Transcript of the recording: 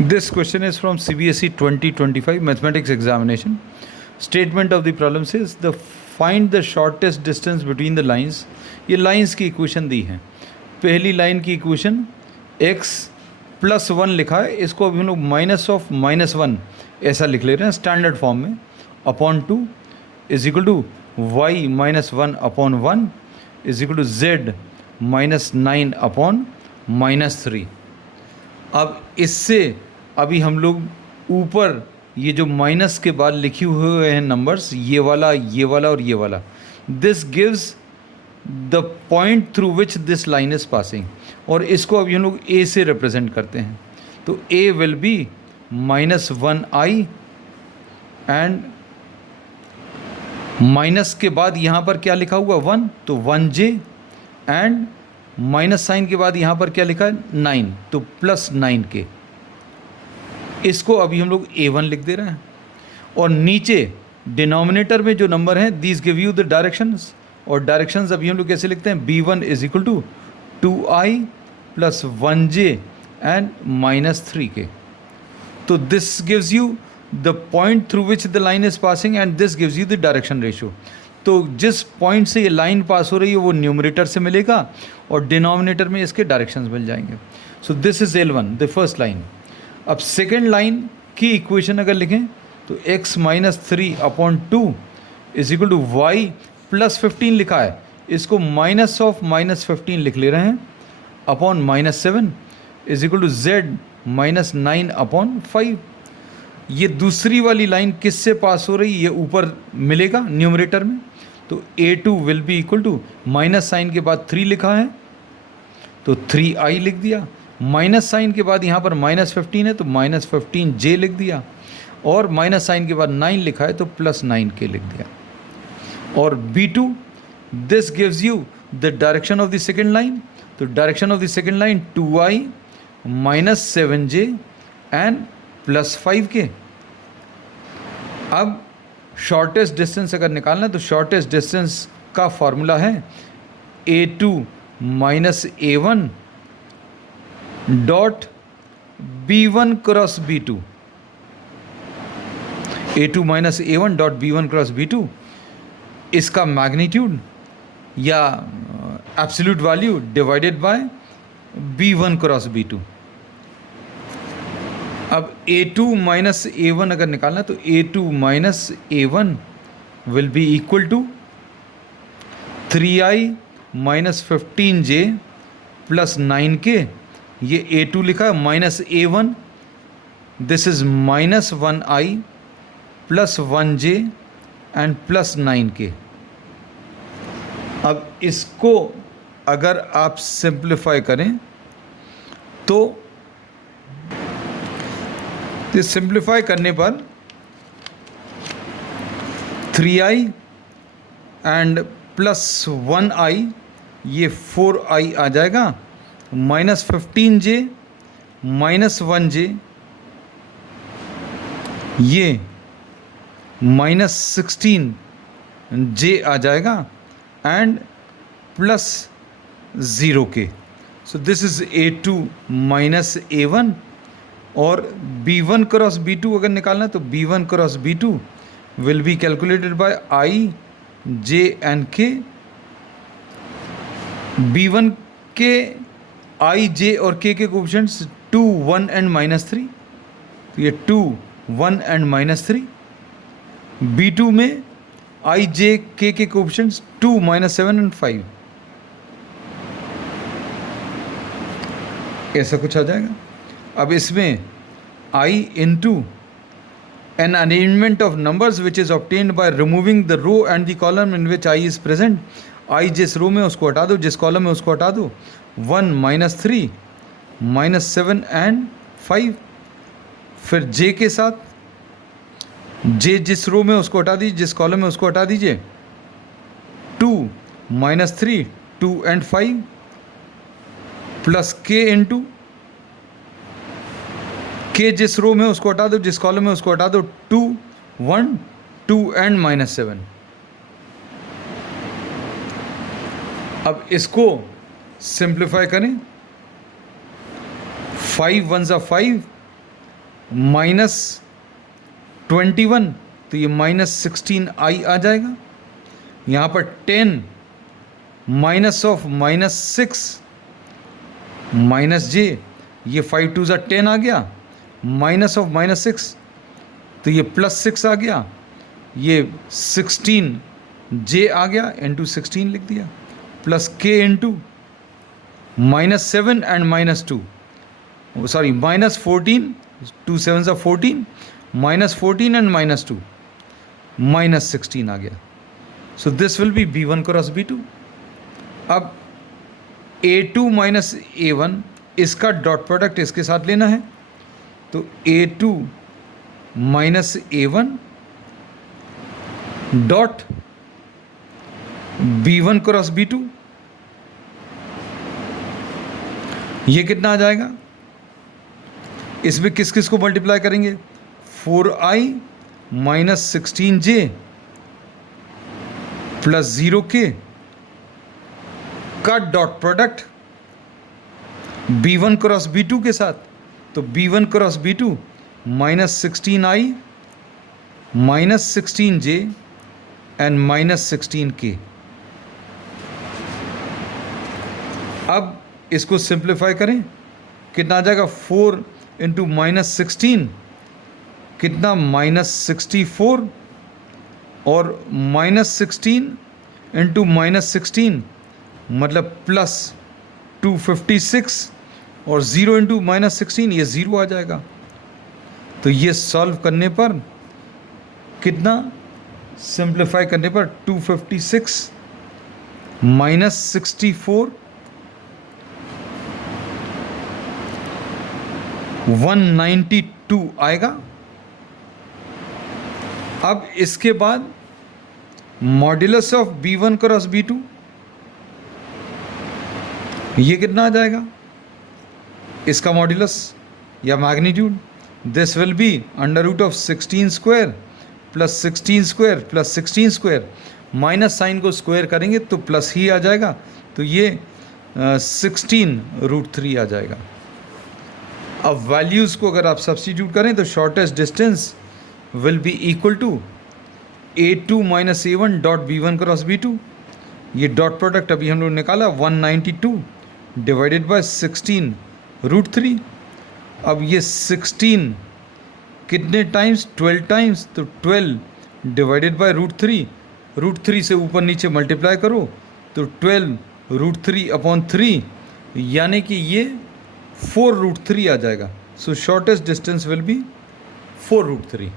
This question is from CBSE 2025 mathematics examination. Statement of the problem says the find the shortest distance between the lines. ये lines की equation दी है. पहली line की equation x plus 1 लिखा है, इसको अभी हम लोग माइनस ऑफ माइनस 1 ऐसा लिख ले रहे हैं स्टैंडर्ड फॉर्म में. Upon 2 is equal to y minus 1 upon 1 is equal to z minus 9 upon minus 3. अब इससे अभी हम लोग ऊपर ये जो माइनस के बाद लिखे हुए हैं नंबर्स, ये वाला और ये वाला, this gives the point through which this line is passing. और इसको अभी हम लोग ए से रिप्रेजेंट करते हैं. तो a will be minus 1i and minus के बाद यहाँ पर क्या लिखा हुआ 1, तो 1j एंड माइनस साइन के बाद यहाँ पर क्या लिखा है 9, तो प्लस 9k. इसको अभी हम लोग a1 लिख दे रहे हैं. और नीचे डिनोमिनेटर में जो नंबर हैं these give you the directions. और डायरेक्शंस अभी हम लोग कैसे लिखते हैं, b1 is equal to 2i plus 1j and minus 3k. तो this gives you the point through which the line is passing and this gives you the direction ratio. तो जिस पॉइंट से ये लाइन पास हो रही है वो न्यूमरेटर से मिलेगा और डिनोमिनेटर में इसके डायरेक्शंस मिल जाएंगे. So this is L1, the first line. अब सेकेंड लाइन की इक्वेशन अगर लिखें तो x minus 3 upon 2 is equal to y plus 15 लिखा है, इसको माइनस ऑफ माइनस 15 लिख ले रहे हैं upon minus 7 is equal to z minus 9 upon 5. ये दूसरी वाली लाइन किससे पास हो रही है, ये ऊपर मिलेगा न्यूमरेटर में. तो a2 will be equal to minus sign के बाद 3 लिखा है तो 3i लिख दिया. माइनस साइन के बाद यहाँ पर माइनस 15 है तो माइनस 15j लिख दिया. और माइनस साइन के बाद 9 लिखा है तो प्लस 9k लिख दिया. और b2 this gives you the direction of the second line. तो direction of the second line 2i minus 7j and plus 5k. अब शॉर्टेस्ट डिस्टेंस अगर निकालना है तो शॉर्टेस्ट डिस्टेंस का फॉर्मूला है a2 minus a1 dot b1 cross b2. a2 minus a1 dot b1 cross b2, इसका magnitude या absolute value divided by b1 cross b2. अब a2 माइनस a1 अगर निकालना तो a2 minus a1 will be equal to 3i minus 15j plus 9k. ये a2 लिखा है minus a1, this is minus 1i plus 1j and plus 9k. अब इसको अगर आप सिंप्लीफाई करें तो सिंप्लीफाई करने पर 3i एंड प्लस 1i ये 4i आ जाएगा. माइनस 15j माइनस 1j ये माइनस 16j आ जाएगा and plus 0k. So this is a2 minus a1. और b1 क्रॉस b2 अगर निकालना है तो b1 cross b2 will be calculated by i j and k. b1 के i j और k के कोएफिशिएंट्स 2 1 एंड माइनस 3, तो ये 2 1 एंड माइनस 3. b2 में i j k के कोएफिशिएंट्स 2 माइनस 7 एंड 5. ऐसा कुछ आ जाएगा. अब इसमें i into an arrangement of numbers which is obtained by removing the row and the column in which i is present. i जिस रो में उसको हटा दो, जिस कॉलम में उसको हटा दो. 1 माइनस 3 माइनस 7 एंड 5. फिर j के साथ j जिस रो में उसको हटा दीजिए, जिस कॉलम में उसको हटा दीजिए. 2 minus 3 2 and 5 plus k into k जिस रो में उसको हटा दो, जिस कॉलम में उसको हटा दो. 2 1 2 एंड माइनस 7. अब इसको सिंप्लीफाई करें. 5 1 ज़ा 5 -21, तो ये -16i आ जाएगा। यहाँ पर 10 माइनस ऑफ -6 -j, ये 5 2 10 आ गया, माइनस ऑफ -6 तो ये +6 आ गया, ये 16j आ गया, इंटू 16 लिख दिया, plus k into -7 and -2, sorry -14, 2 7 14, -14 and -2, -16 आ गया। So this will B B1 cross B2। अब A2 माइनस A1, इसका डॉट प्रोडक्ट इसके साथ लेना है, तो A2 minus A1 dot B1 cross B2, ये कितना आ जाएगा? इसमें किस किस को मल्टीप्लाई करेंगे? 4i minus 16j plus 0k का dot product B1 cross B2 के साथ, तो B1 cross B2 -16i -16j and -16k। अब इसको सिंप्लीफाई करें, कितना आ जाएगा? 4 इंटू -16 कितना? -64, और -16 इंटू -16 मतलब +256, और 0 इंटू -16 ये 0 आ जाएगा। तो ये सॉल्व करने पर कितना? सिंप्लीफाई करने पर 256 -64 192 आएगा। अब इसके बाद modulus of B1 cross B2, ये कितना आ जाएगा? इसका मॉड्यूलस या magnitude, this will be √16² plus 16² plus 16², minus sign को स्क्वायर करेंगे तो प्लस ही आ जाएगा, तो ये 16√3 आ जाएगा। अब वैल्यूज़ को अगर आप सब्स्टिट्यूट करें तो shortest distance will be equal to A2 minus A1 dot B1 cross B2, ये डॉट प्रोडक्ट अभी हम लोग निकाला 192 डिवाइडेड बाय 16√3। अब ये 16 कितने टाइम्स? 12 टाइम्स, तो 12 डिवाइडेड बाय √3, √3 से ऊपर नीचे मल्टीप्लाई करो तो 12√3/3, यानी कि ये 4√3 आ जाएगा। सो शॉर्टेस्ट डिस्टेंस विल बी 4√3।